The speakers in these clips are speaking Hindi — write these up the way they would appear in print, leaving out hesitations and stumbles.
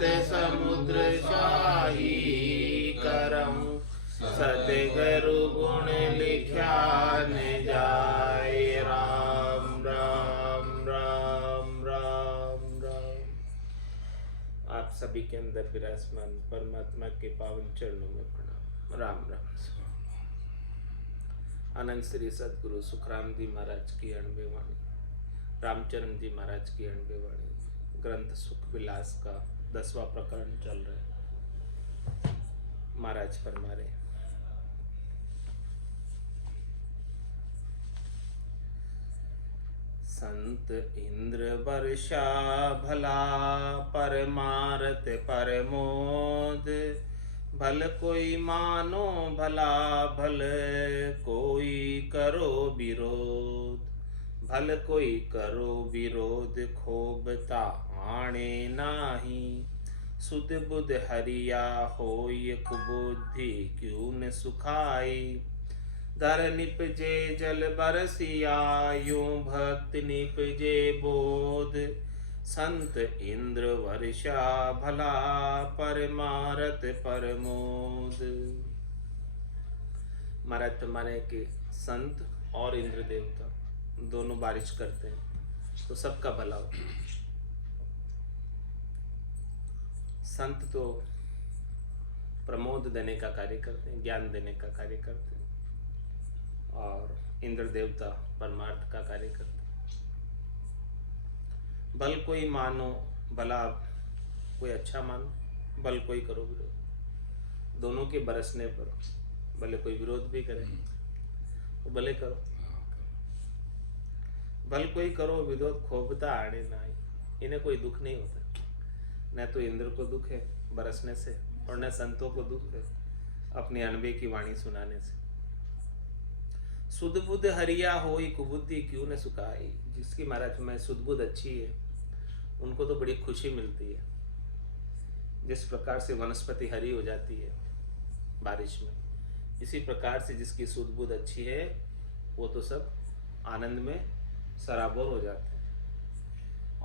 समुद्र शाही करम सतगुरु गुण लिख्या न जाए। राम राम राम राम राम। आप सभी के अंदर विराजमान परमात्मा के पावन चरणों में प्रणाम। राम राम। आनंद श्री सदगुरु सुखराम जी महाराज की 98 वाणी, रामचरण जी महाराज की 98 वाणी, ग्रंथ सुख विलास का 10वां प्रकरण चल रहा है। महाराज फरमारे, संत इंद्र वर्षा भला परमारत परमोद। भल कोई मानो भला भल कोई करो विरोध। भल कोई करो विरोध खोबता आणे नाही। सुध बुध हरिया होय कुबुद्धि क्यों न सुखाई। धर निपजे जल बरसिया यूं भक्त निपजे बोध। संत इंद्र वर्षा भला परमारत परमोद। महाराज तुम्हारे के संत और इंद्र देवता दोनों बारिश करते हैं तो सबका भला होता है। संत तो प्रमोद देने का कार्य करते हैं, ज्ञान देने का कार्य करते हैं, और इंद्र देवता परमार्थ का कार्य करते हैं। बल कोई मानो भला कोई अच्छा मानो, बल कोई करो विरोध। दोनों के बरसने पर भले कोई विरोध भी करे तो भले करो। भल कोई करो विरोध खोबता आड़े नाई। इन्हें कोई दुख नहीं होता। न तो इंद्र को दुख है बरसने से, और न संतों को दुख है अपनी 98 की वाणी सुनाने से। सुध बुध हरिया होई कुबुद्धि क्यों न सुखाई। जिसकी महाराज में सुध बुध अच्छी है उनको तो बड़ी खुशी मिलती है। जिस प्रकार से वनस्पति हरी हो जाती है बारिश में, इसी प्रकार से जिसकी सुध बुध अच्छी है वो तो सब आनंद में सराबोर हो जाते हैं।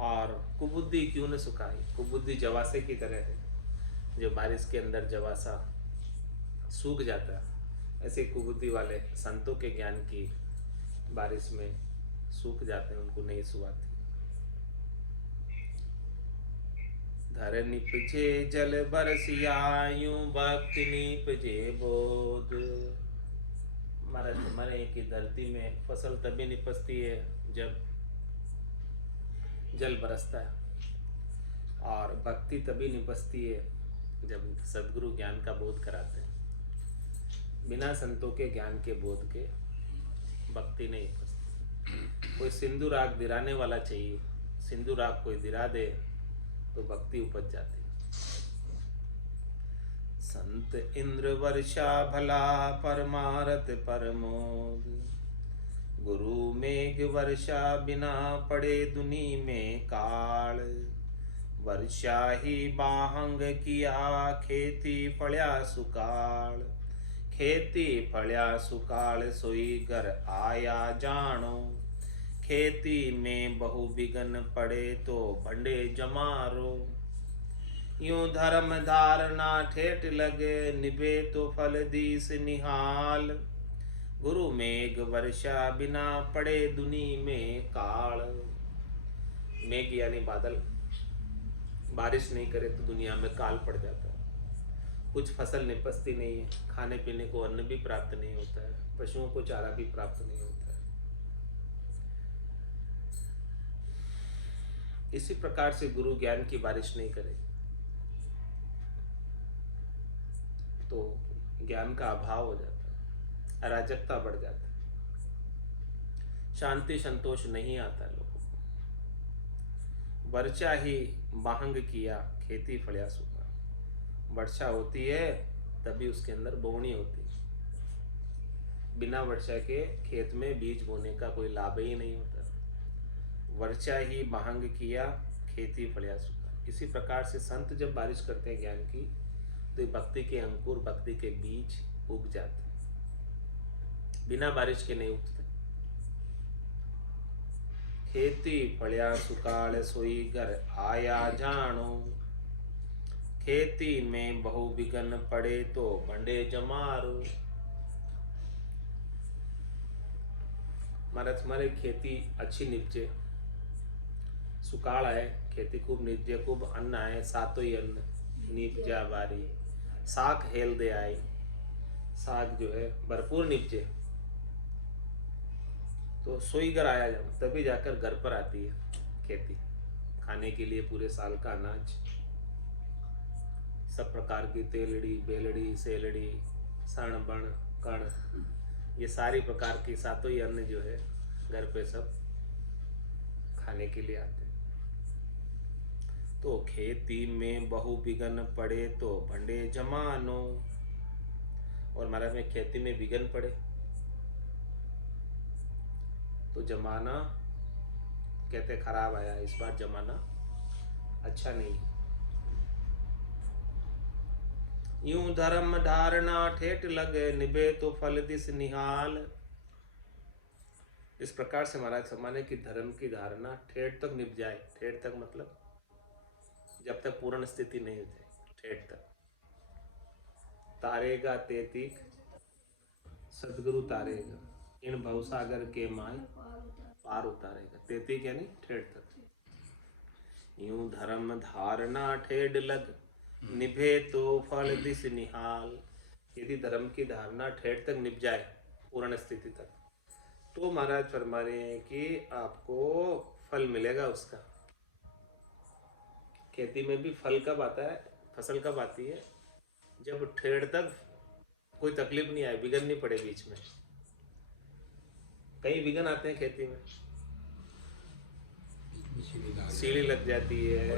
और कुबुद्धि क्यों न सुखाई। कुबुद्धि जवासे की तरह है, जो बारिश के अंदर जवासा सूख जाता है, ऐसे कुबुद्धि वाले संतों के ज्ञान की बारिश में सूख जाते हैं, उनको नहीं सुहाती। धर निपजे जल बरसिया यूं भक्ति निपजे बोध। महाराज हमारे की धरती में फसल तभी निपजती है जब जल बरसता है, और भक्ति तभी निपजती है जब सदगुरु ज्ञान का बोध कराते हैं। बिना संतों के ज्ञान के बोध के भक्ति नहीं निपजती। कोई सिंधु राग दिराने वाला चाहिए, सिंधु राग कोई दिरा दे तो भक्ति उपज जाती है। संत इंद्र वर्षा भला परमारत परमोद। गुरु मेघ वर्षा बिना पड़े दुनी में काल। वर्षा ही बाहंग किया खेती फल्या सुकाल। खेती फल्या सुकाल सोई घर आया जानो। खेती में बहु बिगन पड़े तो भंडे जमारो। यूं धर्म धारणा ठेठ लगे निभे तो फल दीस निहाल। गुरु मेघ वर्षा बिना पड़े दुनी में काल। मेघ यानी बादल बारिश नहीं करे तो दुनिया में काल पड़ जाता है। कुछ फसल निपजती नहीं है, खाने पीने को अन्न भी प्राप्त नहीं होता है, पशुओं को चारा भी प्राप्त नहीं होता है। इसी प्रकार से गुरु ज्ञान की बारिश नहीं करे तो ज्ञान का अभाव हो जाता है, अराजकता बढ़ जाता है, शांति संतोष नहीं आता लोगों को। वर्षा ही बाहंग किया खेती फलिया सूखा। वर्षा होती है तभी उसके अंदर बोनी होती है। बिना वर्षा के खेत में बीज बोने का कोई लाभ ही नहीं होता। वर्षा ही बाहंग किया खेती फलिया सूखा। इसी प्रकार से संत जब बारिश करते हैं ज्ञान की तो भक्ति के अंकुर, भक्ति के बीज उग जाते हैं, बिना बारिश के नहीं उगते। खेती फलिया सुकाल सोई घर आया जानो। खेती में बहु बिघन पड़े तो बंडे जमारू। महाराज हमारे खेती अच्छी निपजे, सुकाल है, खेती खूब निपजे, खूब अन्न आए, सातो ही अन्न निपजा बारी, साग हेल दे आई, साग जो है भरपूर निपजे, तो सोई घर आया जब तभी जाकर घर पर आती है खेती, खाने के लिए पूरे साल का अनाज, सब प्रकार की तेलड़ी बेलड़ी सेलड़ी सण बण कण, ये सारी प्रकार की सातों ही अन्न जो है घर पे सब खाने के लिए आते हैं। तो खेती में बहु बिघन पड़े तो भंडे जमानो, और महाराज में खेती में बिघन पड़े तो जमाना कहते खराब आया, इस बार जमाना अच्छा नहीं। यूं धर्म धारणा ठेठ लगे, निभे तो फल दिस निहाल। इस प्रकार से महाराज समाने की धर्म की धारणा ठेठ तक निभ जाए, ठेठ तक मतलब जब तक पूर्ण स्थिति नहीं हो जाए, ठेठ तक तारेगा तेतीक सदगुरु तारेगा, इन भवसागर के माय पार उतारेगा, तेतीक यानी ठेठ तक। यूं धर्म धारणा ठेठ लग, निभे तो फल दिस निहाल। यदि धर्म की धारणा ठेठ तक निभ जाए पूर्ण स्थिति तक, तो महाराज फरमा रहे हैं कि आपको फल मिलेगा उसका। खेती में भी फल कब आता है, फसल कब आती है, जब ठेठ तक कोई तकलीफ नहीं आए, बिगन नहीं पड़े बीच में। कई बिगन आते हैं खेती में, सीढ़ी लग जाती है,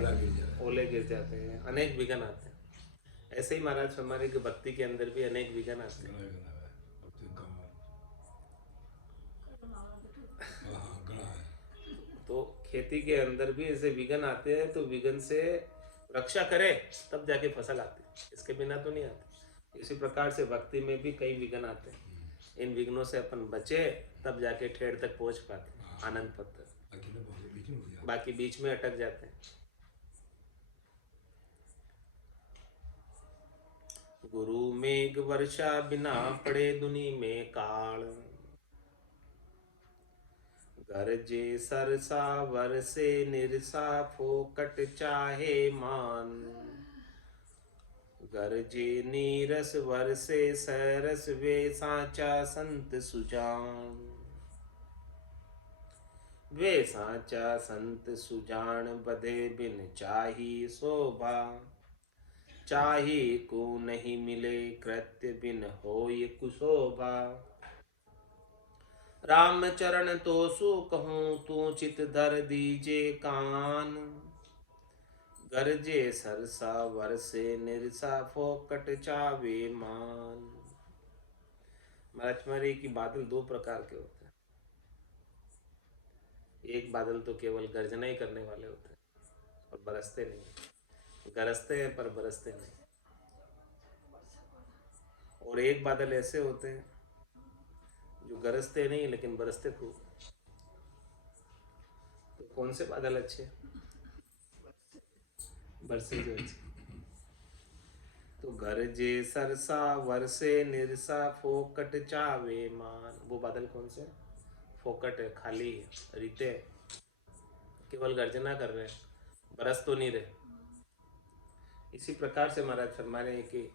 ओले गिर जाते हैं, अनेक बिगन आते हैं। ऐसे ही महाराज हमारे की भक्ति के अंदर भी अनेक विघन आते हैं। तो खेती के अंदर भी ऐसे विघन आते हैं, तो विघन से रक्षा करे तब जाके फसल आती है, इसके बिना तो नहीं आती। इसी प्रकार से भक्ति में भी कई विघन आते हैं, इन विघ्नों से अपन बचे तब जाके ठेठ तक पहुंच पाते, आनंद पद तक, बाकी बीच में अटक जाते हैं। गुरु मेघ वर्षा बिना पड़े दुनी में काल, गरजे सरसा वरसे निरसा फोकट चाहे मान। गरजे नीरस वरसे सरस वे साचा संत सुजान। वे साचा संत सुजान बधे बिन चाही शोभा। चाही को नहीं मिले कृत्य बिन होय कुशोभा। राम चरण तो सु कहूँ तू चित धर दीजे कान। गरजे सरसा वरसे निरसा फोकट चावे मान। मरचमरी की बादल दो प्रकार के होते हैं, एक बादल तो केवल गर्जना ही करने वाले होते हैं और बरसते नहीं, गरजते हैं पर बरसते नहीं। और एक बादल ऐसे होते हैं जो गरजते नहीं लेकिन बरसते खूब। तो कौन से बादल अच्छे, बरसे जो अच्छे। तो गरजे सरसा वरसे निरसा फोकट चावे मान, वो बादल कौन से, फोकट है, खाली है, रीते है, केवल गर्जना कर रहे हैं, बरस तो नहीं रहे। इसी प्रकार से महाराज फरमा रहे हैं कि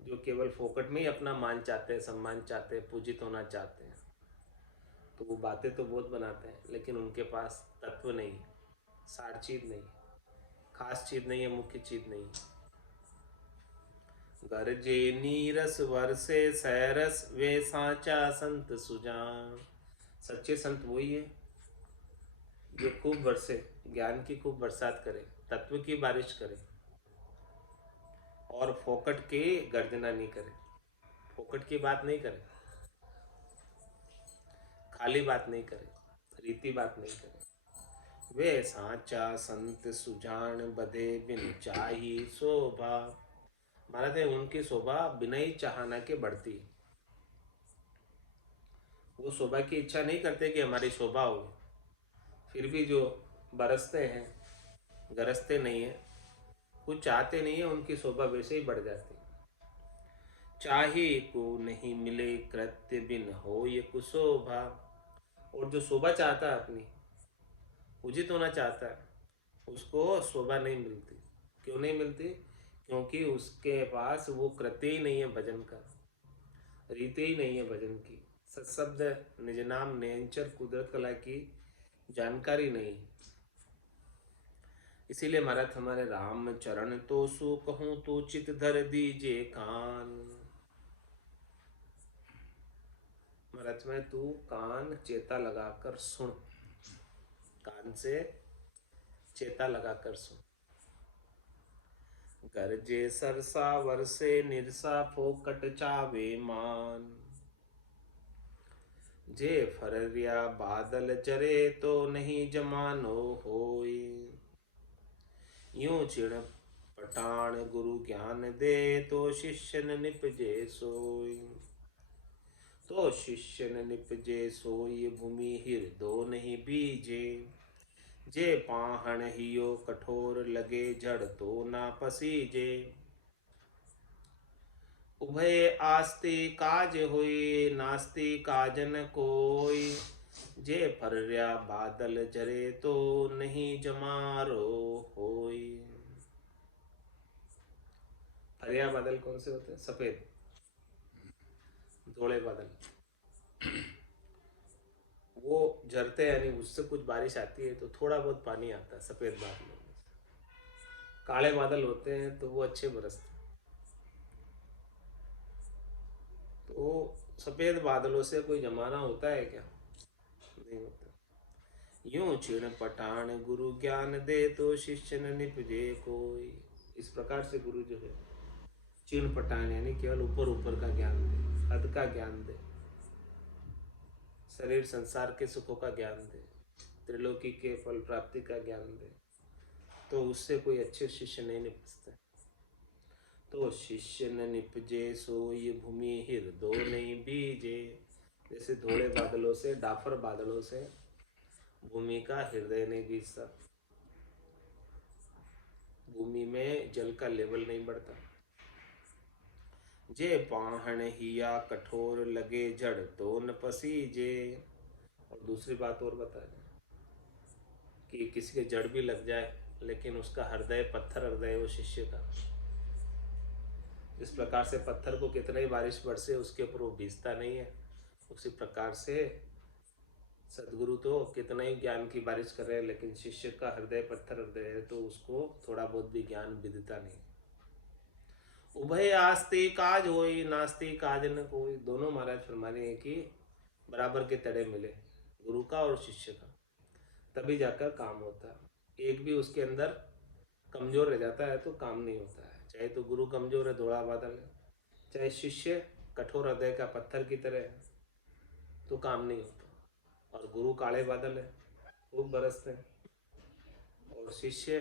जो केवल फोकट में ही अपना मान चाहते हैं, सम्मान चाहते हैं, पूजित होना चाहते हैं, तो वो बातें तो बहुत बनाते हैं लेकिन उनके पास तत्व नहीं, सार चीज नहीं, खास चीज नहीं है, मुख्य चीज नहीं। गरजे नीरस वरसे सैरस वे साचा संत सुजान। सच्चे संत वही है जो खूब बरसे, ज्ञान की खूब बरसात करे, तत्व की बारिश करे और फोकट के गर्जना नहीं करे, फोकट की बात नहीं करे, खाली बात नहीं करे, रीति बात नहीं करे। वे साचा संत सुजान बधे बिन चाही शोभा। महाराज उनकी शोभा बिना ही चाहना के बढ़ती है। वो शोभा की इच्छा नहीं करते कि हमारी शोभा हो, फिर भी जो बरसते हैं, गरजते नहीं है, कुछ चाहते नहीं है, उनकी शोभा वैसे ही बढ़ जाती। चाहे को नहीं मिले कृत्य बिन हो ये कुशोभा। और जो शोभा चाहता है अपनी, उचित होना चाहता है, उसको शोभा नहीं मिलती। क्यों नहीं मिलती? क्योंकि उसके पास वो कृत्य ही नहीं है भजन का, रीति ही नहीं है भजन की, सत्शब्द निज नाम निरंतर कुदरत कला की जानकारी नहीं। इसीलिए महाराज हमारे राम चरण तो सु कहूँ तो चित धर दीजे कान। महाराज में तू कान चेता लगाकर सुन, कान से चेता लगाकर सुन। गरजे सरसा वरसे निरसा फोकट चावे मान। जे फरिया बादल चरे तो नहीं जमानो होई। यूं चिण पटान गुरु ज्ञान दे तो शिष्य न निपजे सोई। तो शिष्य न निपजे सोई भूमि हृदो नहीं बीजे। जे पाहण हियो कठोर लगे जड़ तो ना पसीजे। उभय आस्ते काज होए नास्ते काजन कोई। जे फर्या बादल जरे तो नहीं जमारो होई। फरिया बादल कौन से होते हैं? सफेद, धोले बादल, वो झरते यानी उससे कुछ बारिश आती है तो थोड़ा बहुत पानी आता है सफेद बादलों में। काले बादल होते हैं तो वो अच्छे बरसते हैं। तो सफेद बादलों से कोई जमाना होता है क्या? नहीं होता। यूं चिण पटान गुरु ज्ञान दे तो शिष्य न निपजे कोई। इस प्रकार से गुरु जो है चिण पटान यानी केवल ऊपर ऊपर का ज्ञान दे, हद का ज्ञान दे, शरीर संसार के सुखों का ज्ञान दे, त्रिलोकी के फल प्राप्ति का ज्ञान दे, तो उससे कोई अच्छे शिष्य नहीं निपजते। तो शिष्य न निपजे सोई भूमि हृदो नहीं बीजे। जैसे धोले बादलों से, डाफर बादलों से भूमि का हृदय नहीं बीजता, भूमि में जल का लेवल नहीं बढ़ता। जे पाहण हिया कठोर लगे जड़ तो न पसीजे। और दूसरी बात और बता दें कि किसी के जड़ भी लग जाए लेकिन उसका हृदय पत्थर हृदय है वो शिष्य का। जिस प्रकार से पत्थर को कितना ही बारिश बरसे उसके ऊपर वो भीजता नहीं है, उसी प्रकार से सदगुरु तो कितना ही ज्ञान की बारिश कर रहे हैं लेकिन शिष्य का हृदय पत्थर हृदय है तो उसको थोड़ा बहुत भी ज्ञान विदिता नहीं। उभय आस्ते काज होई नास्ते काज न कोई। दोनों महाराज फरमा रहे हैं कि बराबर के तड़े मिले, गुरु का और शिष्य का, तभी जाकर काम होता है। एक भी उसके अंदर कमजोर रह जाता है तो काम नहीं होता है। चाहे तो गुरु कमजोर है, धोला बादल है, चाहे शिष्य कठोर हृदय का पत्थर की तरह है, तो काम नहीं होता। और गुरु काले बादल है, खूब बरसते हैं, और शिष्य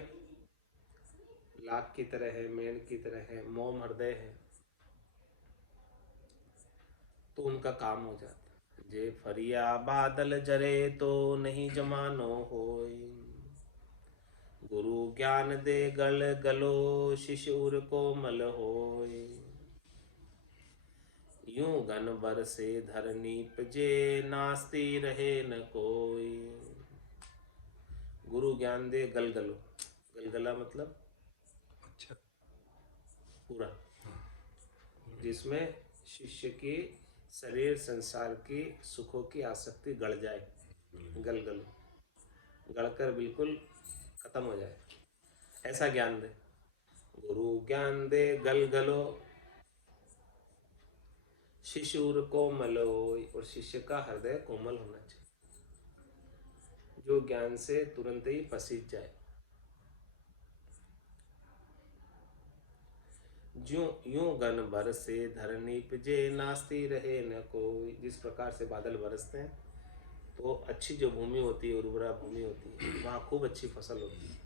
लाख की तरह है, मेण की तरह है, मोम हृदय है, तो उनका काम हो जाता है। जे फरिया बादल जरे तो नहीं जमानो होई। गुरु ज्ञान दे गल गलो शिशुर कोमल होय। यूं गन बरसे धरनी पजे नास्ती रहे न कोई। गुरु ज्ञान दे गलगलो, गलगला मतलब अच्छा पूरा, जिसमें शिष्य की शरीर संसार की सुखों की आसक्ति गड़ जाए, गलगलो, गड़कर बिल्कुल खत्म हो जाए, ऐसा ज्ञान दे। गुरु ज्ञान दे गलगलो शिशुर कोमलो। और शिष्य का हृदय कोमल होना चाहिए, जो ज्ञान से तुरंत ही पसीज जाए। ज्यों यूं गन बरसे धरनी पजे नास्ती रहे न कोई। जिस प्रकार से बादल बरसते हैं तो अच्छी जो भूमि होती है, उर्वरा भूमि होती है, वहाँ खूब अच्छी फसल होती है,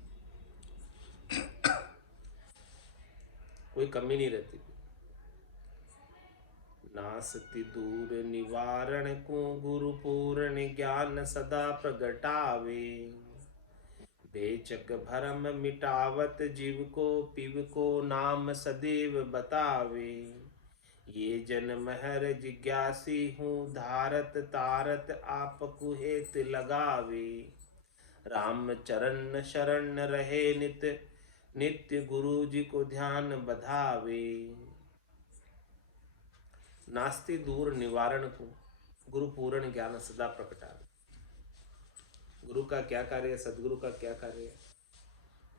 कोई कमी नहीं रहती। नासति दूर निवारण को गुरु पूर्ण ज्ञान सदा प्रगटावे। बेचक भरम मिटावत जीव को, पिव को नाम सदैव बतावे। ये जन्म हर जिज्ञासी हूँ, धारत तारत आप कुहेत लगावे। राम चरण शरण रहे नित, नित्य गुरु जी को ध्यान बधावे। नास्ति दूर निवारण को, गुरु पूर्ण ज्ञान सदा प्रकटावे। गुरु का क्या कार्य है, सदगुरु का क्या कार्य है?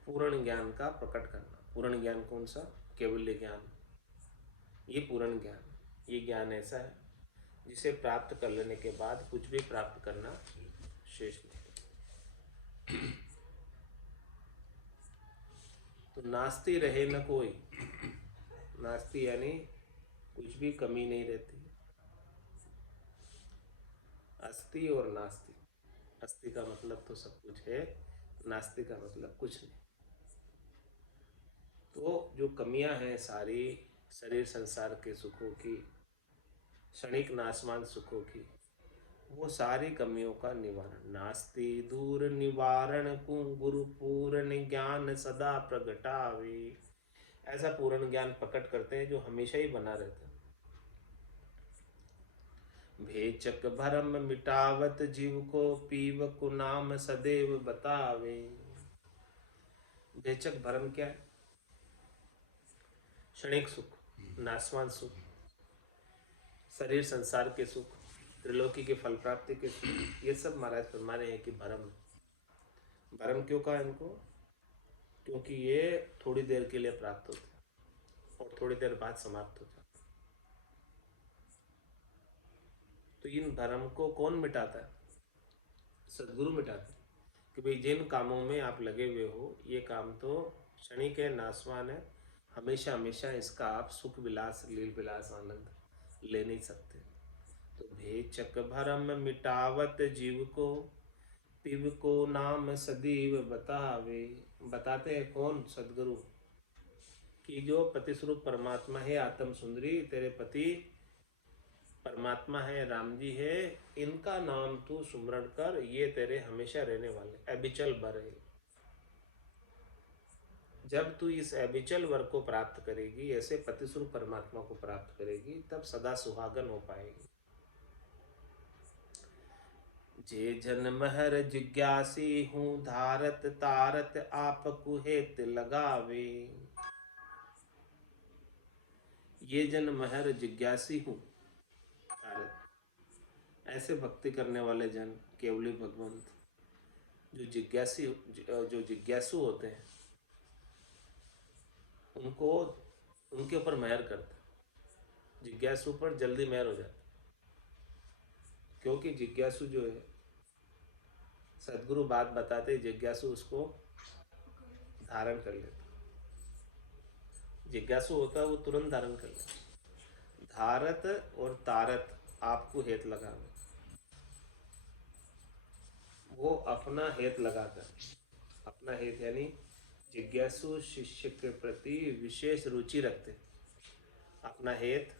पूर्ण ज्ञान का प्रकट करना। पूर्ण ज्ञान कौन सा? केवल्य ज्ञान। ये पूर्ण ज्ञान, ये ज्ञान ऐसा है जिसे प्राप्त कर लेने के बाद कुछ भी प्राप्त करना शेष नहीं। तो नास्ति रहे न कोई, नास्ति यानी कुछ भी कमी नहीं रहती। अस्ति और नास्ति, अस्ति का मतलब तो सब कुछ है, नास्ति का मतलब कुछ नहीं। तो जो कमियां हैं सारी शरीर संसार के सुखों की, क्षणिक नाशवान सुखों की, वो सारी कमियों का निवारण। नास्ति दूर निवारण को, गुरु पूर्ण ज्ञान सदा प्रगटावे। ऐसा पूर्ण ज्ञान प्रकट करते हैं जो हमेशा ही बना रहता है। भेचक भरम मिटावत जीव को, पीव को नाम सदैव बतावे। भेचक भरम क्या है? क्षणिक सुख, नाशवान सुख, शरीर संसार के सुख, त्रिलोकी के फल प्राप्ति के सुख, ये सब महाराज फरमा रहे हैं कि भरम। भरम क्यों कहा इनको? क्योंकि ये थोड़ी देर के लिए प्राप्त होते हैं और थोड़ी देर बाद समाप्त हो जाते। तो इन भरम को कौन मिटाता है? सदगुरु मिटाते हैं कि भाई जिन कामों में आप लगे हुए हो, ये काम तो क्षणिक है, नाशवान है, हमेशा हमेशा इसका आप सुख विलास, लील विलास, आनंद ले नहीं सकते। तो भेचक भरम मिटावत जीव को, पिव को नाम सदैव बतावे। बताते हैं कौन? सदगुरु। कि जो पति स्वरूप परमात्मा है, आत्म सुंदरी तेरे पति परमात्मा है, राम जी है, इनका नाम तू सुमरण कर, ये तेरे हमेशा रहने वाले अबिचल वर है। जब तू इस अबिचल वर को प्राप्त करेगी, ऐसे पति स्वरूप परमात्मा को प्राप्त करेगी, तब सदा सुहागन हो पाएगी। जे जन्म हर जिज्ञासी हूँ, धारत तारत आप कुहेत लगावे। ये जन्म हर जिज्ञासी हूँ, ऐसे भक्ति करने वाले जन, केवली भगवंत जो जिज्ञासु होते हैं, उनको उनके ऊपर मेहर करता है। जिज्ञासु पर जल्दी मेहर हो जाता है, क्योंकि जिज्ञासु जो है, सदगुरु बात बताते, जिज्ञासु उसको धारण कर लेता। जिज्ञासु होता है वो तुरंत धारण कर लेता। धारत और तारत आपको हेत लगावे, वो अपना हेत लगाकर, अपना हेत यानी जिज्ञासु शिष्य के प्रति विशेष रुचि रखते। अपना हेत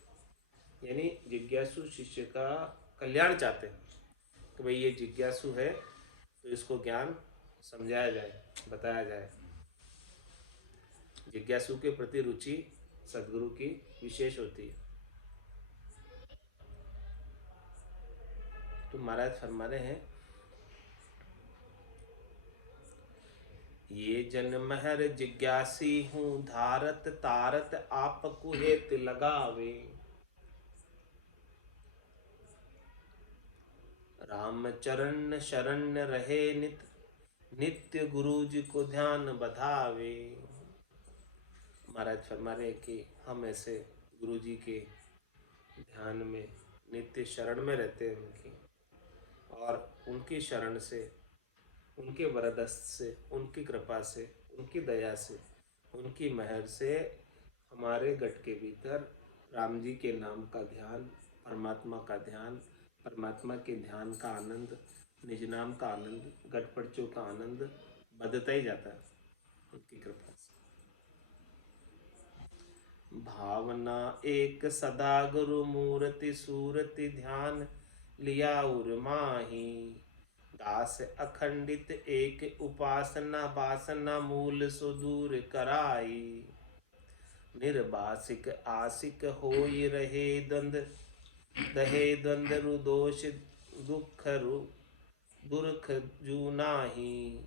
यानी जिज्ञासु शिष्य का कल्याण चाहते हैं कि भाई ये जिज्ञासु है तो इसको ज्ञान समझाया जाए, बताया जाए। जिज्ञासु के प्रति रुचि सदगुरु की विशेष होती है। तो महाराज फरमा रहे हैं, ये जन्म हर जिज्ञासी हूँ, धारत तारत आप कुहेत लगावे। राम चरण शरण रहे नित, नित्य गुरु जी को ध्यान बधावे। महाराज फरमा रहे कि हम ऐसे गुरु जी के ध्यान में नित्य शरण में रहते हैं उनकी, और उनकी शरण से, उनके वरदस्त से, उनकी कृपा से, उनकी दया से, उनकी मेहर से हमारे गट के भीतर राम जी के नाम का ध्यान, परमात्मा का ध्यान, परमात्मा के ध्यान का आनंद, निज नाम का आनंद, गट पर्चों का आनंद बढ़ता ही जाता है उनकी कृपा से। भावना एक सदा गुरु मूर्ति सूरति, ध्यान लिया उर माही। दास अखंडित एक उपासना वासना मूल सुदूर कराई। निर्वासिक आसिक होई रहे द्वंद दहे द्वंद रुदोष दुख रु दुर्ख जूनाही।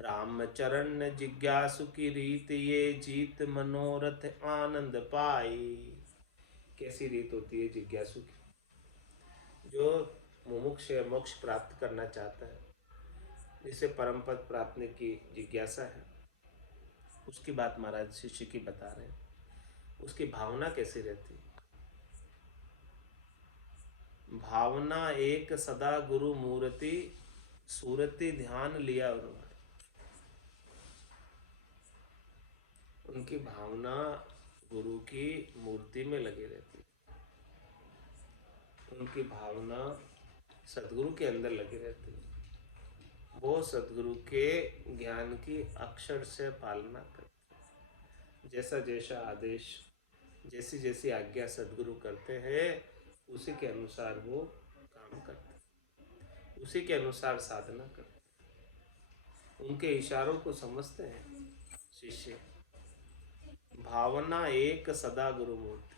राम चरण जिज्ञासु की रीत ये जीत मनोरथ आनंद पाई। कैसी रीत होती है जिज्ञासु की? जो मुमुक्ष मोक्ष प्राप्त करना चाहता है, जिसे परम पद प्राप्त की जिज्ञासा है, उसकी बात महाराज शिष्य की बता रहे हैं। उसकी भावना कैसी रहती है? भावना एक सदा गुरु मूर्ति सूरति ध्यान लिया उन्होंने। उनकी भावना गुरु की मूर्ति में लगी रहती है, उनकी भावना सदगुरु के अंदर लगी रहती है। वो सदगुरु के ज्ञान की अक्षर से पालना करते, जैसा जैसा आदेश, जैसी जैसी आज्ञा सदगुरु करते हैं, उसी के अनुसार वो काम करते, उसी के अनुसार साधना करते, उनके इशारों को समझते हैं शिष्य। भावना एक सदा गुरु मूर्ति,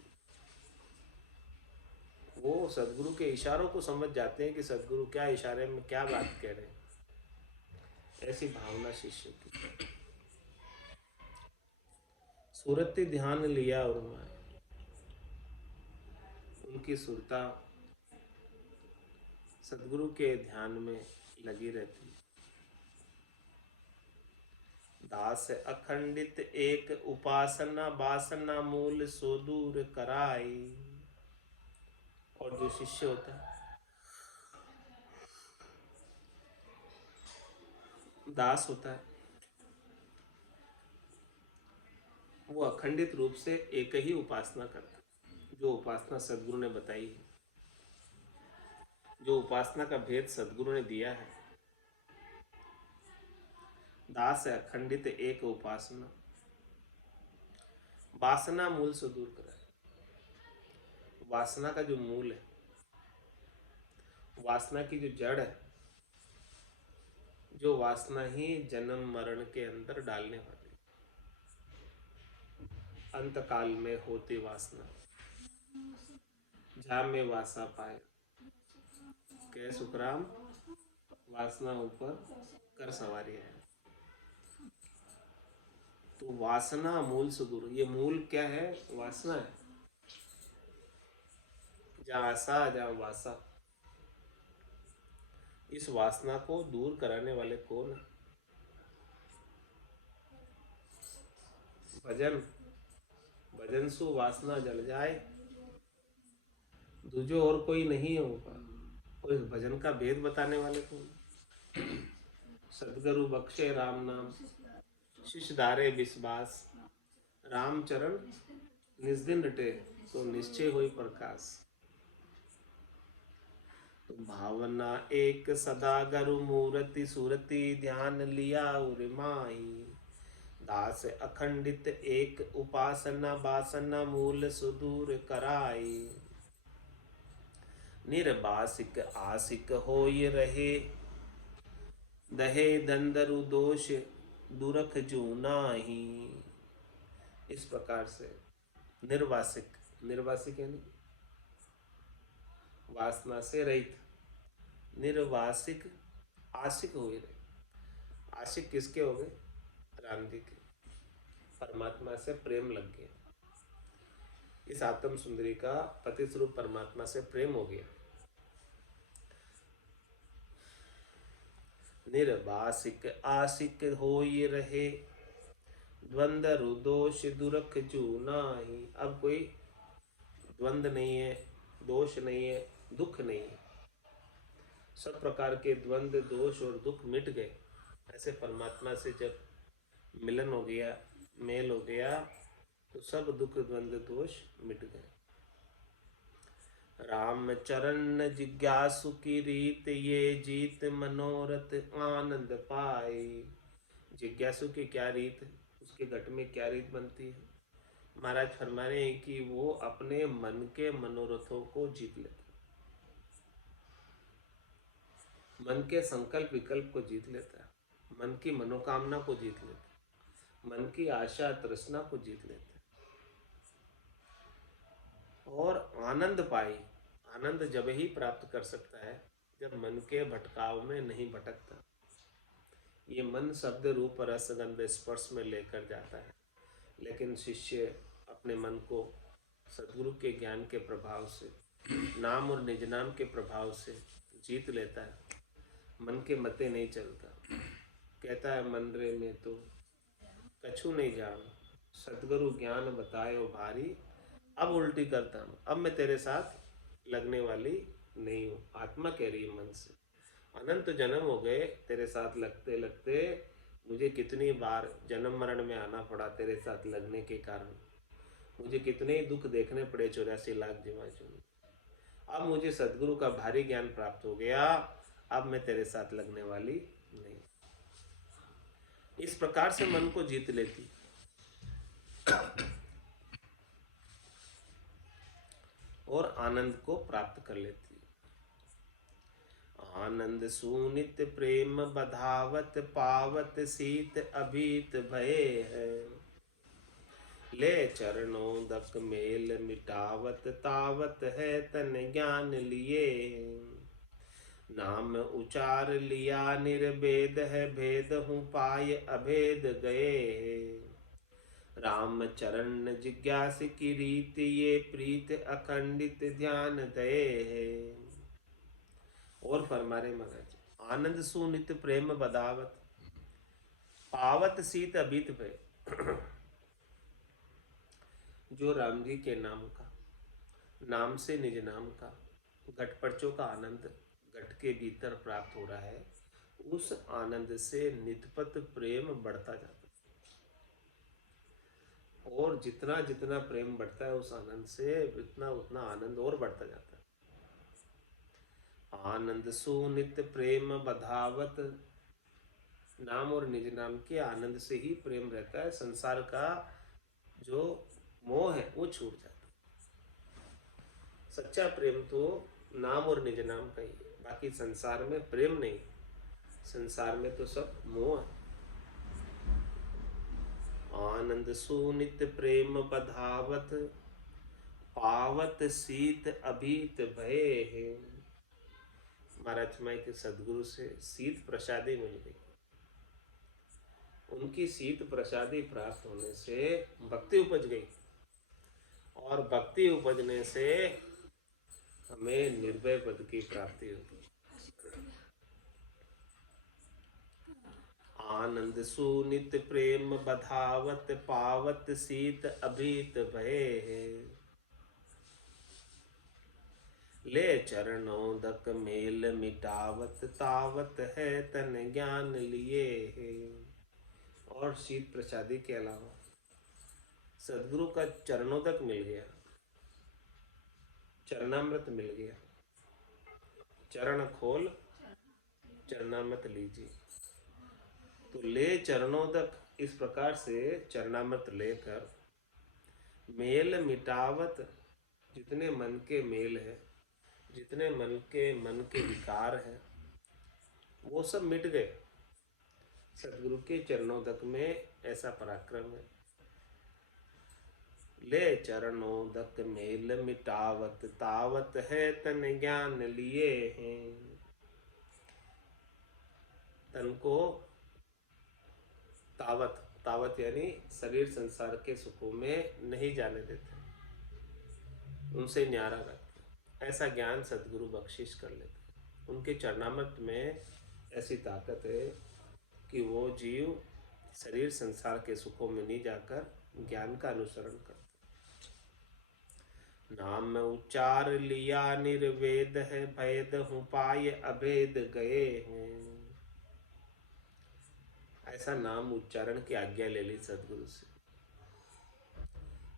वो सदगुरु के इशारों को समझ जाते हैं कि सदगुरु क्या इशारे में क्या बात कह रहे हैं। ऐसी भावना शिष्य की। सुरति ध्यान लिया उन्होंने, उनकी सुरता सदगुरु के ध्यान में लगी रहती। दास अखंडित एक उपासना वासना मूल सो दूर कराई। और जो शिष्य होता है, दास होता है, वो अखंडित रूप से एक ही उपासना करता है, जो उपासना सदगुरु ने बताई है, जो उपासना का भेद सदगुरु ने दिया है। दास है अखंडित एक उपासना, वासना मूल से दूर कराए। वासना का जो मूल है, वासना की जो जड़ है, जो वासना ही जन्म मरण के अंदर डालने वाली, अंत काल में होती वासना, जा में वासा पाए कह सुखराम, वासना ऊपर कर सवारी है। तो वासना मूल से दूर, ये मूल क्या है? वासना है। जहाँ आसा जहाँ वासा, इस वासना को दूर कराने वाले कौन है? भजन, भजन सु वासना जल जाए, दूजो और कोई नहीं होगा। और इस भजन का भेद बताने वाले कौन? सदगुरु बख्शे राम नाम, शिष्य धारे विश्वास, रामचरण निज दिन रटे, तो निश्चय होई प्रकाश। तो भावना एक सदा गुरु मूर्ति सूरति ध्यान लिया उर्माई। दास अखंडित एक उपासना वासना मूल सुदूर कराई। निर्वासिक आसिक होय रहे दहे धंधरु दोष दुरख जूनाही। इस प्रकार से निर्वासिक, निर्वासिक यानी वासना से रहित, निर्वासिक आशिक हो रहे। आशिक किसके हो गए? राम जी के, परमात्मा से प्रेम लग गया। इस आत्म सुंदरी का पति स्वरूप परमात्मा से प्रेम हो गया। निर्वासिक आशिक होई रहे द्वंद रुदोष दुरख जूनाही। अब कोई द्वंद नहीं है, दोष नहीं है, दुख नहीं है। सब प्रकार के द्वंद दोष और दुख मिट गए। ऐसे परमात्मा से जब मिलन हो गया, मेल हो गया, तो सब दुख द्वंद दोष मिट गए। राम चरण जिज्ञासु की रीत ये जीत मनोरथ आनंद पाए। जिज्ञासु की क्या रीत, उसके घट में क्या रीत बनती है? महाराज फरमा रहे हैं कि वो अपने मन के मनोरथों को जीत लेते। मन के संकल्प विकल्प को जीत लेता है, मन की मनोकामना को जीत लेता है, मन की आशा तृष्णा को जीत लेता है। और आनंद पाई, आनंद जब ही प्राप्त कर सकता है जब मन के भटकाव में नहीं भटकता। ये मन शब्द रूप रस गंध स्पर्श में लेकर जाता है, लेकिन शिष्य अपने मन को सद्गुरु के ज्ञान के प्रभाव से, नाम और निज नाम के प्रभाव से जीत लेता है। मन के मते नहीं चलता, कहता है मन रे में तो कछु नहीं जान, सद्गुरु ज्ञान बतायो भारी, अब उल्टी करता हूँ, अब मैं तेरे साथ लगने वाली नहीं हूँ। आत्मा कह रही है मन से, अनंत जन्म हो गए तेरे साथ लगते लगते, मुझे कितनी बार जन्म मरण में आना पड़ा तेरे साथ लगने के कारण, मुझे कितने दुख देखने पड़े 84 लाख जीवाचुन। अब मुझे सद्गुरु का भारी ज्ञान प्राप्त हो गया, अब मैं तेरे साथ लगने वाली नहीं। इस प्रकार से मन को जीत लेती और आनंद को प्राप्त कर लेती। आनंद सुनित प्रेम बधावत, पावत शीत अभीत भये है, ले चरणों दक मेल मिटावत, तावत है तन ज्ञान लिए। नाम उचार लिया निर्भेद है, भेद हूँ पाय अभेद गए। राम चरण जिज्ञास की रीत, ये प्रीत अखंडित ध्यान दये। और फरमा रहे महाराज, आनंद सुनित प्रेम बदावत, पावत शीत अभीत भय। जो राम जी के नाम का, नाम से निज नाम का, घट पर्चों का आनंद घट के भीतर प्राप्त हो रहा है, उस आनंद से नितपत प्रेम बढ़ता जाता है। और जितना जितना प्रेम बढ़ता है उस आनंद से, उतना उतना आनंद और बढ़ता जाता है। आनंद सुनित प्रेम बधावत, नाम और निज नाम के आनंद से ही प्रेम रहता है, संसार का जो मोह है वो छूट जाता है। सच्चा प्रेम तो नाम और निज नाम का ही है, बाकी संसार में प्रेम नहीं, संसार में तो सब मोह है। आनंद सुनित प्रेम बधावत, पावत शीत अभीत भये है। महाराज माई के सदगुरु से शीत प्रसादी मिल गई। उनकी शीत प्रसादी प्राप्त होने से भक्ति उपज गई, और भक्ति उपजने से हमें निर्भय पद की प्राप्ति होती। आनंद सुनित प्रेम बधावत, पावत शीत अभीत भये। ले चरणों दक मेल मिटावत, तावत है तन ज्ञान लिए। और शीत प्रसादी के अलावा सदगुरु का चरणों तक मिल गया, चरणामृत मिल गया। चरण खोल चरणामृत लीजिए। तो ले चरणों तक, इस प्रकार से चरणामृत लेकर मेल मिटावत, जितने मन के मेल है, जितने मन के विकार है, वो सब मिट गए। सदगुरु के चरणों तक में ऐसा पराक्रम है। ले चरणों दक मेल मिटावत, तावत है तन ज्ञान लिए हैं। तन को तावत, तावत यानी शरीर संसार के सुखों में नहीं जाने देते, उनसे न्यारा रखते। ऐसा ज्ञान सदगुरु बख्शिश कर लेते। उनके चरणामृत में ऐसी ताकत है कि वो जीव शरीर संसार के सुखों में नहीं जाकर ज्ञान का अनुसरण करता। नाम उच्चार लिया निर्वेद है, भेद हूँ पाय अभेद गए हैं। ऐसा नाम उच्चारण की आज्ञा ले ली सदगुरु से,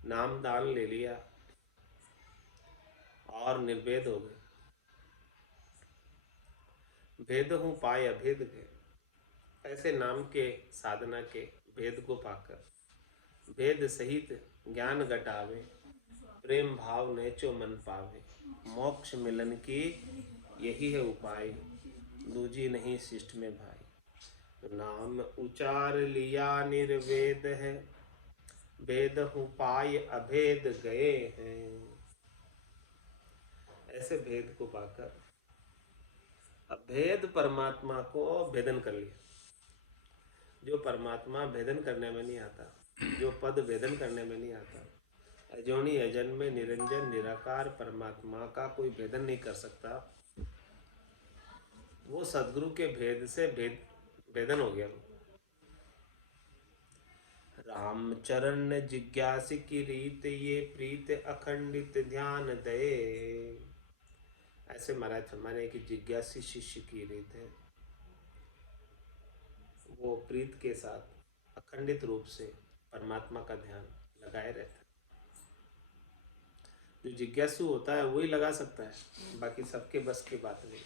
नाम दान ले लिया और निर्वेद हो गए। भेद हूँ पाए अभेद गए। ऐसे नाम के साधना के भेद को पाकर भेद सहित ज्ञान घटावे, प्रेम भाव नेचो मन पावे। मोक्ष मिलन की यही है उपाय, दूजी नहीं शिष्ट में भाई। तो नाम उचार लिया निर्वेद है, वेद हूँ पाय अभेद गए हैं। ऐसे भेद को पाकर अभेद परमात्मा को भेदन कर लिया। जो परमात्मा भेदन करने में नहीं आता, जो पद भेदन करने में नहीं आता, अजोनी अजन्मे निरंजन निराकार परमात्मा का कोई भेदन नहीं कर सकता, वो सदगुरु के भेद से भेदन हो गया। राम चरण जिज्ञासी की रीत, ये प्रीत अखंडित ध्यान दे। ऐसे महाराज फरमाने की जिज्ञासी शिष्य की रीत है, वो प्रीत के साथ अखंडित रूप से परमात्मा का ध्यान लगाए रहता है। जो जिज्ञासु होता है वही लगा सकता है, बाकी सबके बस की बात नहीं।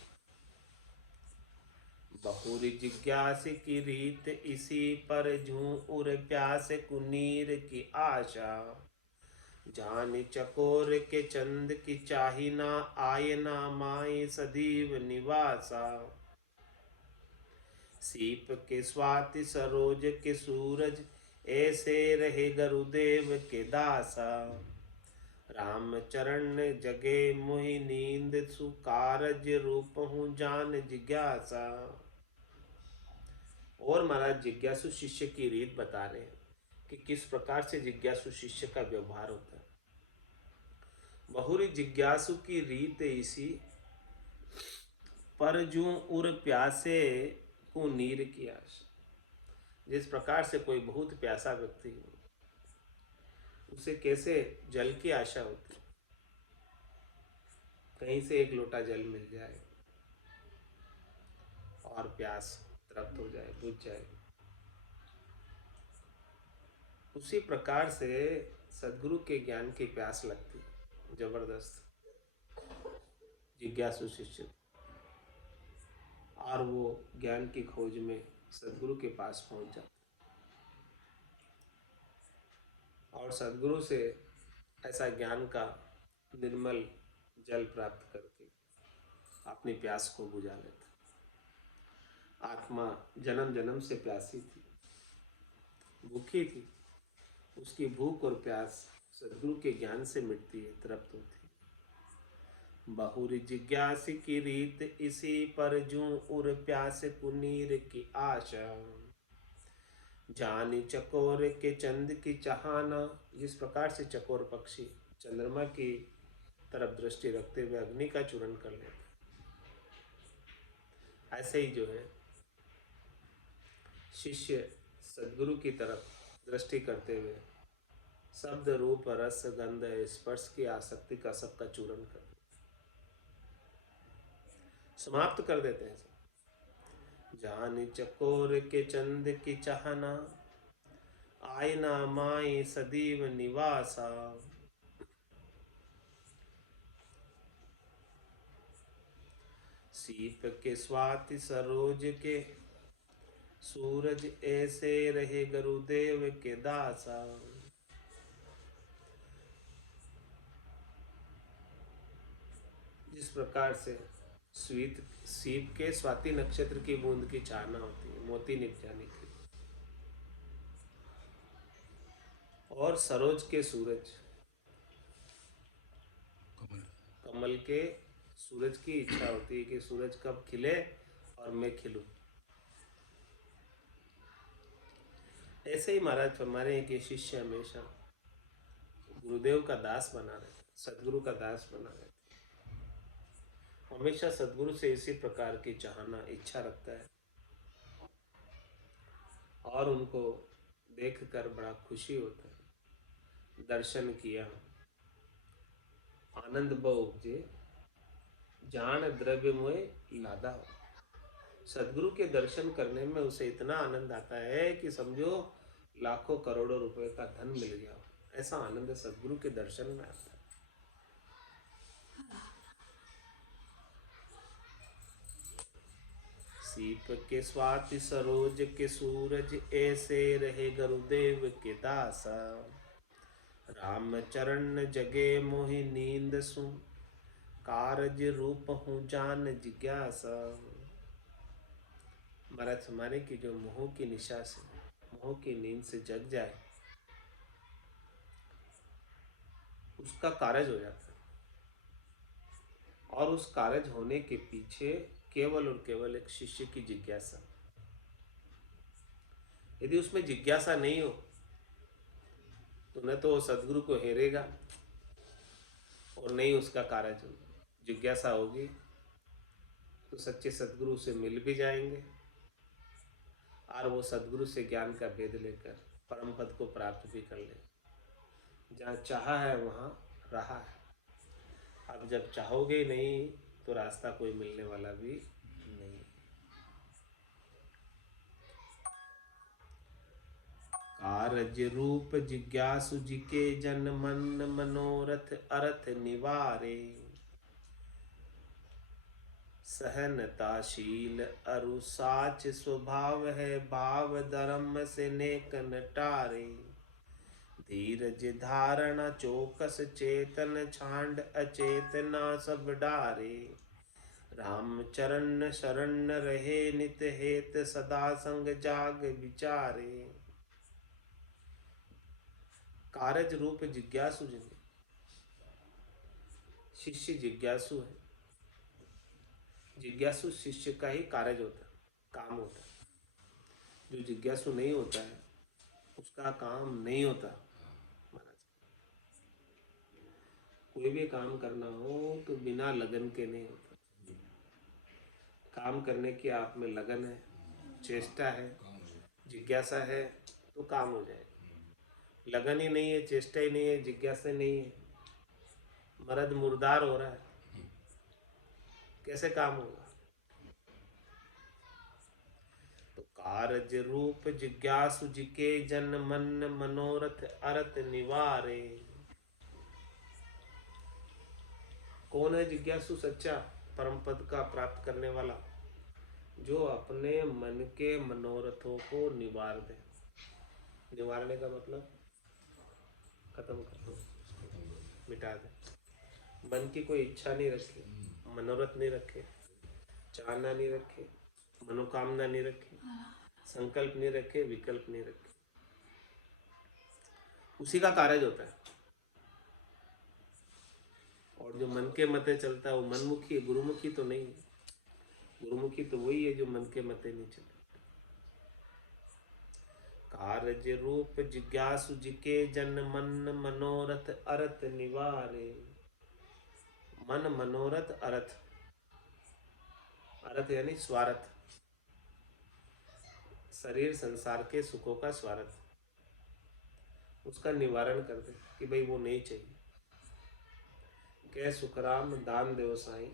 बहुरी जिज्ञास की रीत, इसी पर झूं उर प्यास कुनीर की आशा। जान चकोर के चंद की चाही ना, आय ना माए सदीव निवासा। सीप के स्वाति सरोज के सूरज, ऐसे रहे गुरुदेव के दासा। राम चरण जगे मोहि नींद, सुकारज रूप हूँ जान जिज्ञासा। और महाराज जिज्ञासु शिष्य की रीत बता रहे हैं कि किस प्रकार से जिज्ञासु शिष्य का व्यवहार होता है। बहुरी जिज्ञासु की रीत इसी, पर जूं उर प्यासे को नीर की आशा। जिस प्रकार से कोई बहुत प्यासा व्यक्ति हो, उसे कैसे जल की आशा होती, कहीं से एक लोटा जल मिल जाए और प्यास तृप्त हो जाए, बुझ जाए। उसी प्रकार से सदगुरु के ज्ञान की प्यास लगती जबरदस्त जिज्ञासु शिष्य, और वो ज्ञान की खोज में सदगुरु के पास पहुंच जाता और सदगुरु से ऐसा ज्ञान का निर्मल जल प्राप्त करके अपनी प्यास को बुझा लेता। आत्मा जन्म जन्म से प्यासी थी, भूखी थी, उसकी भूख और प्यास सदगुरु के ज्ञान से मिटती है, तृप्त होती है। बहुरी जिज्ञास की रीत, इसी पर जूं उर प्यास कुनीर की आशा। जानी चकोर के चंद की चाहना। जिस प्रकार से चकोर पक्षी चंद्रमा की तरफ दृष्टि रखते हुए अग्नि का चूर्ण कर लेते, ऐसे ही जो है शिष्य सदगुरु की तरफ दृष्टि करते हुए शब्द रूप रस गंध स्पर्श की आसक्ति का सबका चूर्ण कर समाप्त कर देते हैं। जान चकोर के चंद की चाहना, आयना माई सदीव निवासा। सीप के स्वाति सरोज के सूरज, ऐसे रहे गुरुदेव के दासा। जिस प्रकार से सीप के स्वाति नक्षत्र की बूंद की चाहना होती है मोती निप जाने की, और सरोज के सूरज कमल के सूरज की इच्छा होती है कि सूरज कब खिले और मैं खिलूं। ऐसे ही महाराज फरमाने हैं कि शिष्य हमेशा गुरुदेव का दास बना रहता, सदगुरु का दास बना रहता, हमेशा सदगुरु से इसी प्रकार की चाहना इच्छा रखता है, और उनको देखकर बड़ा खुशी होता है। दर्शन किया आनंद बहु उपजे, जान द्रव्य मोह लादा हो। सदगुरु के दर्शन करने में उसे इतना आनंद आता है कि समझो लाखों करोड़ों रुपए का धन मिल गया, ऐसा आनंद सदगुरु के दर्शन में आता है। सीप के स्वाति सरोज के सूरज, ऐसे रहे गुरुदेव के दासा। राम चरण जगे मोहि नींद सु, कारज रूप हूँ जान जिज्ञासा। महाराज हमारे की जो मोह की निशा से, मोह की नींद से जग जाए, उसका कारज हो जाता है। और उस कारज होने के पीछे केवल और केवल एक शिष्य की जिज्ञासा। यदि उसमें जिज्ञासा नहीं हो तो न तो वो सदगुरु को हेरेगा और नहीं उसका कारज होगा। जिज्ञासा होगी तो सच्चे सदगुरु से मिल भी जाएंगे और वो सदगुरु से ज्ञान का भेद लेकर परम पद को प्राप्त भी कर ले। जहाँ चाहा है वहाँ रहा है। अब जब चाहोगे ही नहीं तो रास्ता कोई मिलने वाला भी नहीं। कारज रूप जिज्ञासु जी के जन मन मनोरथ अर्थ निवारे, सहनताशील अरु साच स्वभाव है भाव धर्म से नेक नटारे, धीरज धारणा चौकस चेतन छांड अचेतना सब डारे, राम चरण शरण रहे नित हेत सदा संग जाग विचारे। कारज रूप जिज्ञासु जिन्हें, शिष्य जिज्ञासु है। जिज्ञासु शिष्य का ही कारज होता है, काम होता है। जो जिज्ञासु नहीं होता है उसका काम नहीं होता। महाराज कोई भी काम करना हो तो बिना लगन के नहीं होता। काम करने की आप में लगन है, चेष्टा है, जिज्ञासा है तो काम हो जाएगा। लगन ही नहीं है, चेष्टा ही नहीं है, जिज्ञासा नहीं है, मर्द मुर्दार हो रहा है, कैसे काम होगा। तो कारज रूप जिज्ञासु जी के जन मन मनोरथ अर्थ निवारे। कौन है जिज्ञासु? सच्चा परम पद का प्राप्त करने वाला, जो अपने मन के मनोरथों को निवार दे। निवारने का मतलब खत्म कर दो, मिटा दे। मन की कोई इच्छा नहीं रखे, मनोरथ नहीं रखे, चाहना नहीं रखे, मनोकामना नहीं रखे, संकल्प नहीं रखे, विकल्प नहीं रखे, उसी का कार्य होता है। और जो मन के मते चलता है वो मनमुखी है, गुरुमुखी तो नहीं है। गुरुमुखी तो वही है जो मन के मते नहीं चलता। कारज रूप जिज्ञासु जी के जन मन मनोरथ अर्थ निवारे। मन मनोरथ अर्थ, अर्थ यानी स्वार्थ, शरीर संसार के सुखों का स्वार्थ, उसका निवारण कर दे कि भाई वो नहीं चाहिए। कह सुखराम दान देव साईं,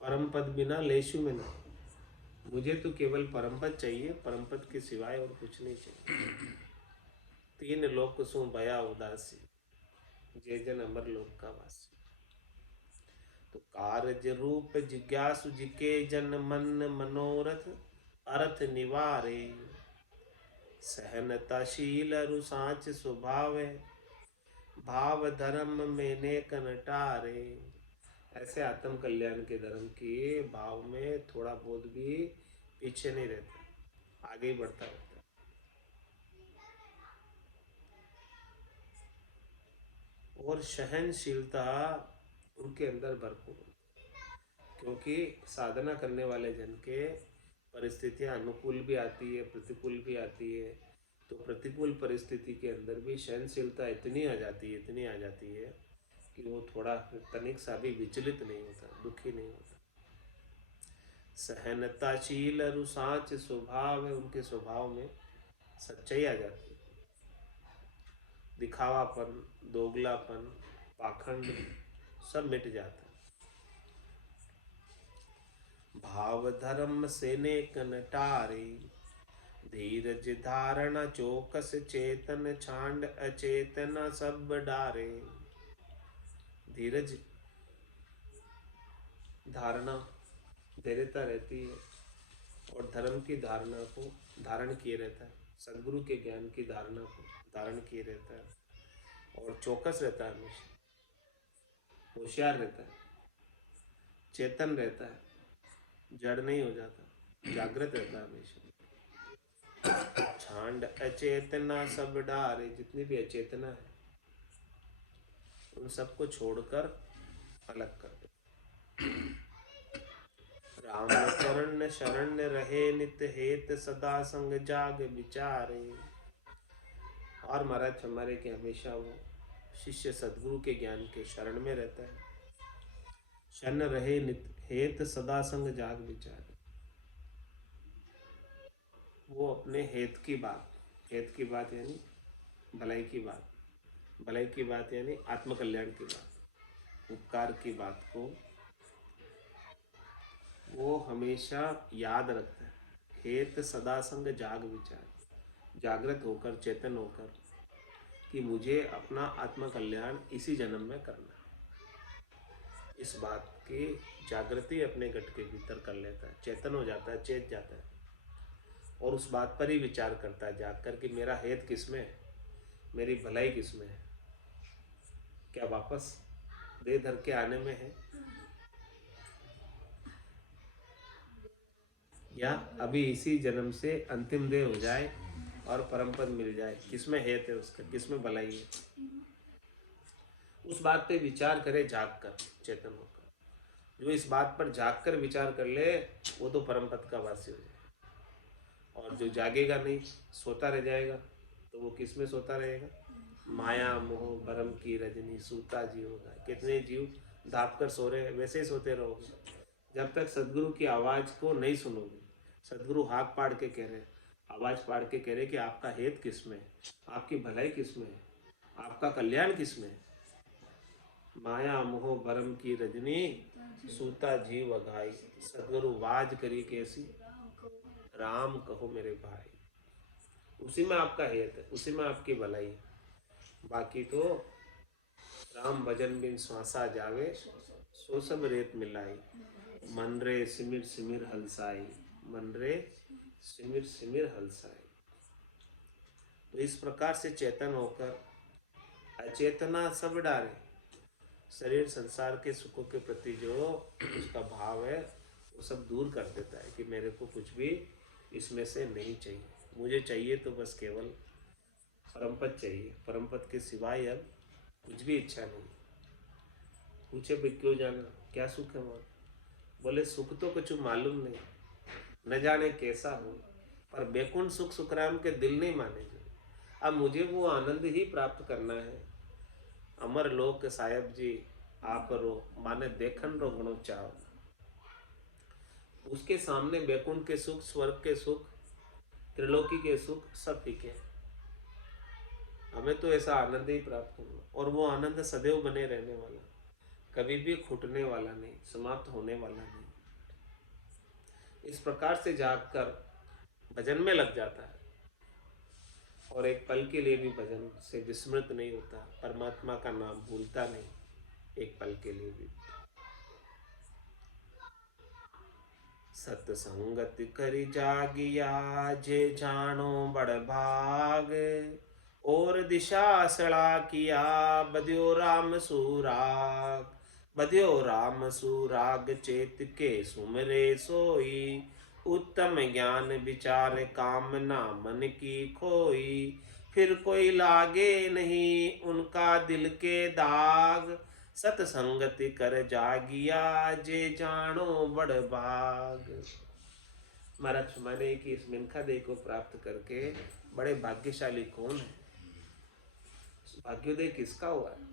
परम पद बिना लेशु में ना। मुझे तो केवल परम पद चाहिए, परम पद के सिवाय और कुछ नहीं चाहिए। तीन लोक सु भया उदासी, जय जन अमर लोक का वासी। तो कारज रूप जिज्ञासु जी के जन मन मनोरथ अर्थ निवारे, सहनताशील अरु साच स्वभाव है भाव धर्म में नेक नटारे। ऐसे आत्म कल्याण के धर्म के भाव में थोड़ा बहुत भी पीछे नहीं रहता, आगे ही बढ़ता रहता। और सहनशीलता उनके अंदर भरपूर, क्योंकि साधना करने वाले जन के परिस्थितियां अनुकूल भी आती है, प्रतिकूल भी आती है। तो प्रतिकूल परिस्थिति के अंदर भी सहनशीलता इतनी आ जाती है, इतनी आ जाती है कि वो थोड़ा तनिक सा भी विचलित नहीं होता, दुखी नहीं होता। सहनताशील अरु साच स्वभाव है, उनके स्वभाव में सच्चाई आ जाती है। दिखावापन, दोगलापन, पाखंड सब मिट जाता है। भाव धर्म से नेक नटारे, धीरज धारणा चौकस चेतन छांड अचेतना सब डारे। धीरज धारणा, धैर्यता रहती है और धर्म की धारणा को धारण किए रहता है, सदगुरु के ज्ञान की धारणा को धारण किए रहता है। और चौकस रहता है, हमेशा होशियार रहता है, चेतन रहता है, जड़ नहीं हो जाता। जागृत रहता है हमेशा। छांड अचेतना सब डारे, जितनी भी अचेतना है उन सबको छोड़कर अलग कर दो। राम चरण शरण रहे नित हेत, सदा संग जाग विचारे। और महाराज हमारे के हमेशा वो शिष्य सदगुरु के ज्ञान के शरण में रहता है। शरण रहे नित हेत, सदा संग जाग विचारे। वो अपने हेत की बात यानी भलाई की बात, भलाई की बात यानी आत्मकल्याण की बात, उपकार की बात को वो हमेशा याद रखता है। हेत सदा संग जाग विचार, जागृत होकर, चेतन होकर कि मुझे अपना आत्मकल्याण इसी जन्म में करना है। इस बात की जागृति अपने घट के भीतर कर लेता है, चेतन हो जाता है, चेत जाता है और उस बात पर ही विचार करता है जाग कर कि मेरा हेत किस में है, मेरी भलाई किस में है, क्या वापस दे धर के आने में है या अभी इसी जन्म से अंतिम देह हो जाए और परम पद मिल जाए। किसमें हेत है उसका, किसमें भलाई है, उस बात पे विचार करे जाग कर, चेतन होकर। जो इस बात पर जाग कर विचार कर ले वो तो परम पद का वासी हो जाए। और जो जागेगा नहीं, सोता रह जाएगा, तो वो किस में सोता रहेगा? माया मोह भरम की रजनी सूता जीव होगा। कितने जीव दाप कर सो रहे हैं, वैसे ही सोते रहोगे जब तक सदगुरु की आवाज को नहीं सुनोगे। सदगुरु हाथ पाड़ के कह रहे, आवाज पाड़ के कह रहे कि आपका हेत किस में है, आपकी भलाई किस में है, आपका कल्याण किस में है। माया मोह भरम की रजनी सूता जीव अघाई। सदगुरु वाज करी कैसी, राम कहो मेरे भाई। उसी में आपका हेत है, उसी में आपकी भलाई है। बाकी तो राम भजन बिन श्वासा जावे, सो सब रेत मिलाई। मन रे सिमिर सिमिर हलसाई, मन रे सिमिर सिमिर हलसाई। तो इस प्रकार से चेतन होकर अचेतना सब डारे, शरीर संसार के सुखों के प्रति जो उसका भाव है वो सब दूर कर देता है कि मेरे को कुछ भी इसमें से नहीं चाहिए। मुझे चाहिए तो बस केवल परमपद चाहिए, परमपद के सिवाय अब कुछ भी इच्छा नहीं। पूछे भाई क्यों जाना, क्या सुख है वहाँ? बोले सुख तो कुछ मालूम नहीं, न जाने कैसा हो, पर बैकुंठ सुख सुखराम के दिल नहीं माने जो। अब मुझे वो आनंद ही प्राप्त करना है। अमर लोक साहेब जी आप रो, माने देखन रो घणो चाव। उसके सामने बैकुंठ के सुख, स्वर्ग के सुख, त्रिलोकी के सुख सब फीके। हमें तो ऐसा आनंद ही प्राप्त करना, और वो आनंद सदैव बने रहने वाला, कभी भी छूटने वाला नहीं, समाप्त होने वाला नहीं। इस प्रकार से जागकर भजन में लग जाता है और एक पल के लिए भी भजन से विस्मृत नहीं होता, परमात्मा का नाम भूलता नहीं एक पल के लिए भी। सत्संगत करि जागिया, जे जानो बड़ भाग। और दिशा सड़ा किया, बद्यो राम सुराग। बद्यो राम सुराग, चेत के सुमरे सोई। उत्तम ज्ञान विचार, कामना मन की खोई। फिर कोई लागे नहीं उनका दिल के दाग। सतसंगति कर जागिया, जे जानो बड़ भाग। महाराज माने कि इस मिनखा देह को प्राप्त करके बड़े भाग्यशाली कौन है? भाग्योदय किसका हुआ है?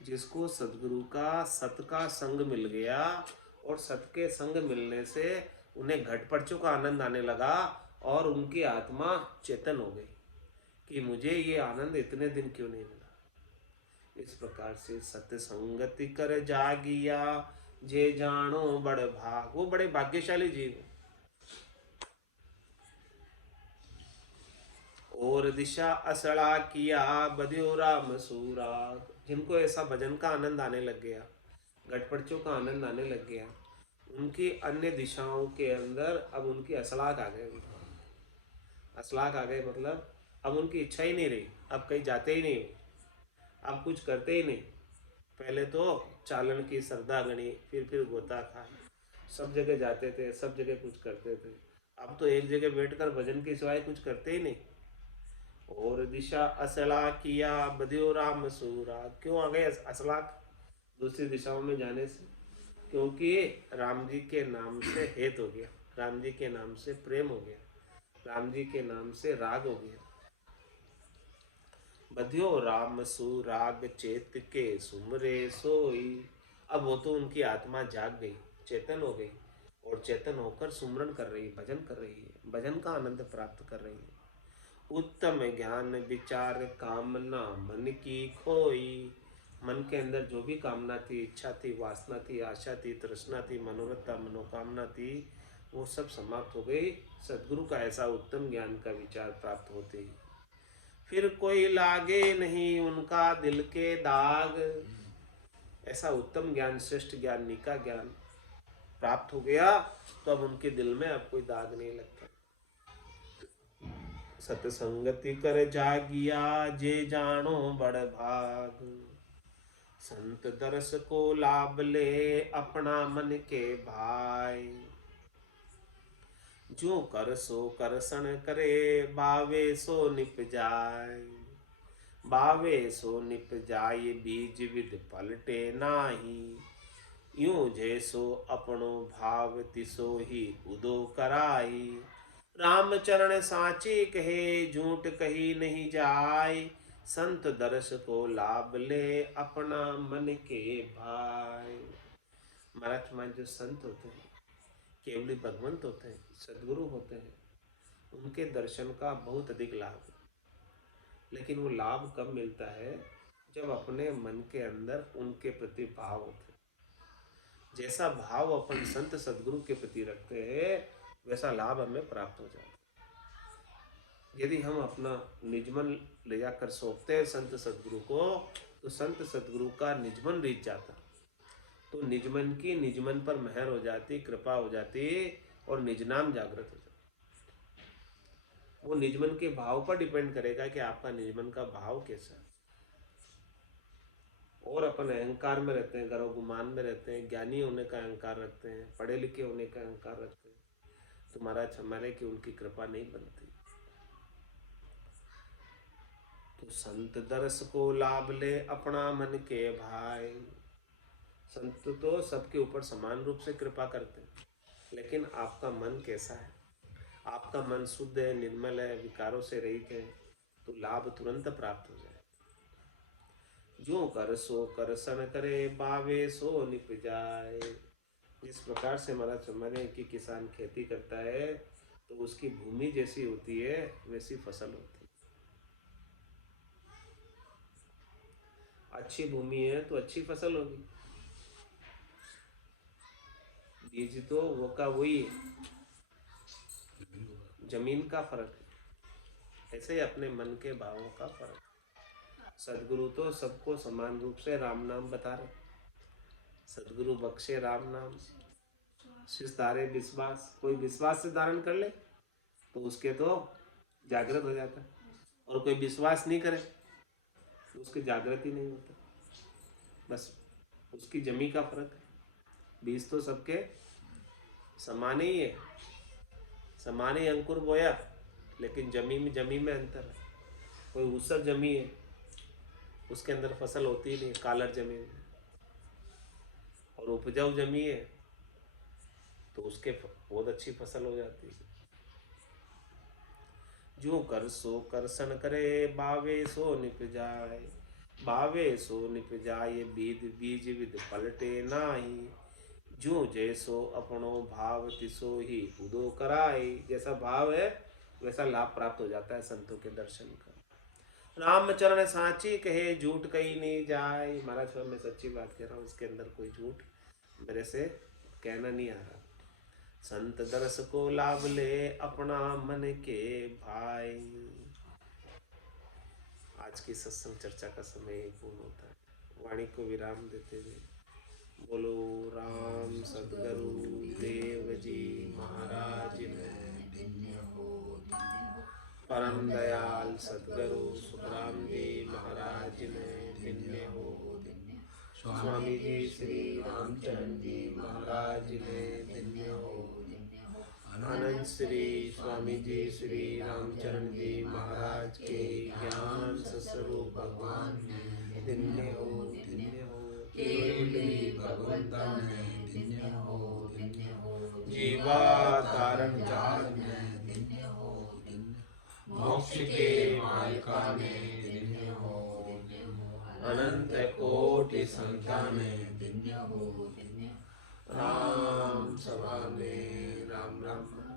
जिसको सदगुरु का सत का संग मिल गया, और सत के संग मिलने से उन्हें घटपटचों का आनंद आने लगा और उनकी आत्मा चेतन हो गई कि मुझे ये आनंद इतने दिन क्यों नहीं मिला। इस प्रकार से सत्संगति कर जागिया, जे जानो बड़ भाग। वो बड़े भाग्यशाली जीव है। और दिशा असड़ा किया, बद्यो राम सुराग। जिनको ऐसा भजन का आनंद आने लग गया, गटपड़चों का आनंद आने लग गया, उनकी अन्य दिशाओं के अंदर अब उनकी असलाक आ गए। असलाक आ गए मतलब अब उनकी इच्छा ही नहीं रही, अब कहीं जाते ही नहीं, अब कुछ करते ही नहीं। पहले तो चालन की श्रद्धा गणी, फिर गोता खाए, सब जगह जाते थे, सब जगह कुछ करते थे। अब तो एक जगह बैठकर भजन के सिवाय कुछ करते ही नहीं। और दिशा असला किया बदियो राम सूरा। क्यों आ गए असलाक दूसरी दिशाओं में जाने से? क्योंकि राम जी के नाम से हेत हो गया, राम जी के नाम से प्रेम हो गया, राम जी के नाम से राग हो गया। बधियो राम सुराग चेत के सुमरे सोई। अब वो तो उनकी आत्मा जाग गई, चेतन हो गई, और चेतन होकर सुमरन कर रही है, भजन कर रही है, भजन का आनंद प्राप्त कर रही है। उत्तम ज्ञान विचार कामना मन की खोई। मन के अंदर जो भी कामना थी, इच्छा थी, वासना थी, आशा थी, तृष्णा थी, मनोरथ था, मनोकामना थी, वो सब समाप्त हो गई सदगुरु का ऐसा उत्तम ज्ञान का विचार प्राप्त होते ही। फिर कोई लागे नहीं उनका दिल के दाग। ऐसा उत्तम ज्ञान, श्रेष्ठ ज्ञान, निका ज्ञान प्राप्त हो गया तो अब उनके दिल में अब कोई दाग नहीं लगता। सतसंगति कर जागिया जे जानो बड़ भाग। संत दरस को लाभ ले अपना मन के भाई। जो कर सो करसन करे बावे सो निप जाय। बावे सो निप जाय बीज विद पलटे नाही। यूं जैसो अपनो भाव तिसो ही उदो कराई। राम चरण साची कहे झूठ कही नहीं जाय। संत दर्श को लाभ ले अपना मन के भाई। महाराज मान जो संत होते हैं, केवली भगवंत होते हैं, सदगुरु होते हैं, उनके दर्शन का बहुत अधिक लाभ है। लेकिन वो लाभ कब मिलता है? जब अपने मन के अंदर उनके प्रति भाव होते हैं। जैसा भाव अपन संत सदगुरु के प्रति रखते हैं वैसा लाभ हमें प्राप्त हो जाता है। यदि हम अपना निजमन ले जाकर सौंपते हैं संत सदगुरु को, तो संत सदगुरु का निजमन रीत जाता, तो निजमन की निजमन पर मेहर हो जाती, कृपा हो जाती, और निजनाम जागृत हो जाता। वो निजमन के भाव पर डिपेंड करेगा कि आपका निजमन का भाव कैसा है। और अपन अहंकार में रहते हैं, गर्व गुमान में रहते हैं, ज्ञानी होने का अहंकार रखते हैं, पढ़े लिखे होने का अहंकार रखते हैं, तो महाराज हमारे की उनकी कृपा नहीं बनती। तो संत दरस को लाभ ले अपना मन के भाई। संत तो सबके ऊपर समान रूप से कृपा करते हैं, लेकिन आपका मन कैसा है? आपका मन शुद्ध है, निर्मल है, विकारों से रहित है, तो लाभ तुरंत प्राप्त हो जाए। जो कर सो कर सन करे बावे सो निप जाए। जिस प्रकार से हमारा समझे कि किसान खेती करता है तो उसकी भूमि जैसी होती है वैसी फसल होती है। अच्छी भूमि है तो अच्छी फसल होगी। बीज तो वो का वही है, जमीन का फर्क है। ऐसे ही अपने मन के भावों का फर्क। सदगुरु तो सबको समान रूप से राम नाम बता रहे। सदगुरु बख्शे राम नाम, शिष धारे विश्वास। कोई विश्वास से धारण कर ले तो उसके तो जागृत हो जाता है, और कोई विश्वास नहीं करे तो उसके जागृत ही नहीं होता। बस उसकी जमी का फर्क है। बीज तो सबके समान ही है, समान ही अंकुर बोया, लेकिन जमी में अंतर है। कोई ऊसर जमी है, उसके अंदर फसल होती ही नहीं, कालर जमी में। और उपजाऊ जमी है तो उसके बहुत अच्छी फसल हो जाती है। जो कर सो कर सन करे बावे सो निप जाए। बावे सो निप जाए बीज विद पलटे नाही। जो जैसो अपनो भाव तिसो ही उदो कराए। जैसा भाव है वैसा लाभ प्राप्त हो जाता है संतों के दर्शन का। रामचरण साची कहे झूठ कही नहीं जाए। महाराज मैं सच्ची बात कह रहा हूँ, इसके अंदर कोई झूठ मेरे से कहना नहीं आ रहा। संत दरस को लाभ ले अपना मन के भाई। आज की सत्संग चर्चा का समय पूर्ण होता है। वाणी को विराम देते हुए बोलो राम सदगुरु देव जी महाराज परम दयाल सदगुरु सुखराम जी महाराज ने धन्य हो। स्वामी जी श्री रामचरण जी महाराज ने धन्य हो। अनंत श्री स्वामी जी श्री रामचरण जी महाराज के ज्ञान स्वरूप भगवान ने धन्य हो, धन्य हो। केवली भगवंता ने धन्य हो, धन्य हो। जीवा तारण जाल ने धन्य हो, धन्य। मोक्ष के मालिका ने धन्य हो, धन्य हो। अनंत कोटि संताने धन्य हो, धन्य। राम सभा में राम राम।